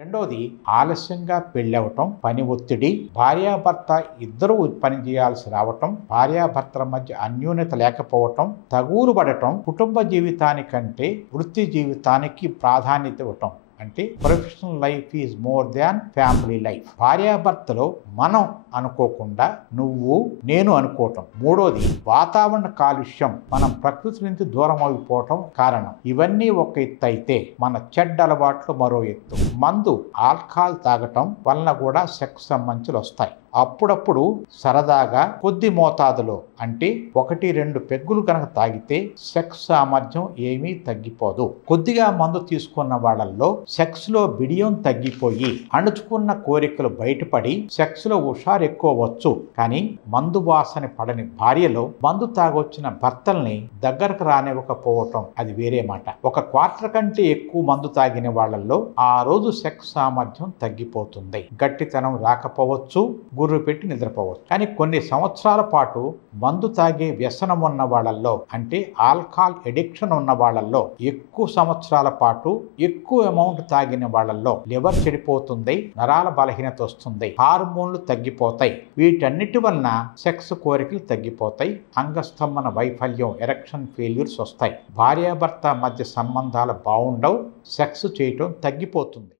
రెండోది ఆలస్యంగా పెళ్ళవటం, పని ఒత్తిడి, భార్యాభర్త ఇద్దరూ పని చేయాల్సి రావటం, భార్యాభర్తల మధ్య అన్యోన్యత లేకపోవటం, తగువులు పడటం, కుటుంబ జీవితానికంటే వృత్తి జీవితానికి ప్రాధాన్యత ఇవ్వటం. అంటే professional life is more than family life. భార్యాభర్తలో మనం అనుకోకుండా నువ్వు నేను అనుకోవటం. మూడోది వాతావరణ కాలుష్యం, మనం ప్రకృతి నుంచి దూరం అయిపోవటం కారణం. ఇవన్నీ ఒక ఎత్తు అయితే మన చెడ్డ అలవాట్లు మరో ఎత్తు. మందు, ఆల్కహాల్ తాగటం వలన కూడా సెక్స్ సమస్యలు వస్తాయి. అప్పుడప్పుడు సరదాగా కొద్ది మోతాదులో, అంటే 1-2 పెగ్గులు కనుక తాగితే సెక్స్ సామర్థ్యం ఏమీ తగ్గిపోదు. కొద్దిగా మందు తీసుకున్న వాళ్ళల్లో సెక్స్ లో బిడియం తగ్గిపోయి అణుచుకున్న కోరికలు బయటపడి సెక్స్ లో హుషారు ఎక్కువ వచ్చు. కానీ మందు వాసన పడని భార్యలో మందు తాగొచ్చిన భర్తల్ని దగ్గరకు రానివ్వకపోవటం అది వేరే మాట. 1 క్వార్టర్ కంటే ఎక్కువ మందు తాగిన వాళ్ళల్లో ఆ రోజు సెక్స్ సామర్థ్యం తగ్గిపోతుంది. గట్టితనం రాకపోవచ్చు, గుర్రు పెట్టి నిద్రపోవచ్చు. కానీ కొన్ని సంవత్సరాల పాటు మందు తాగే వ్యసనం ఉన్న వాళ్ళల్లో, అంటే ఆల్కహాల్ ఎడిక్షన్ ఉన్న వాళ్ళల్లో, ఎక్కువ సంవత్సరాల పాటు ఎక్కువ అమౌంట్ తాగిన వాళ్ళల్లో లివర్ చెడిపోతుంది, నరాల బలహీనత వస్తుంది, హార్మోన్లు తగ్గిపోతాయి. వీటన్నిటి వలన సెక్స్ కోరికలు తగ్గిపోతాయి, అంగస్తంభన వైఫల్యం, ఎరెక్షన్ ఫెయిల్యూర్స్ వస్తాయి, భార్యాభర్త మధ్య సంబంధాలు బాగుండవు, సెక్స్ చేయటం తగ్గిపోతుంది.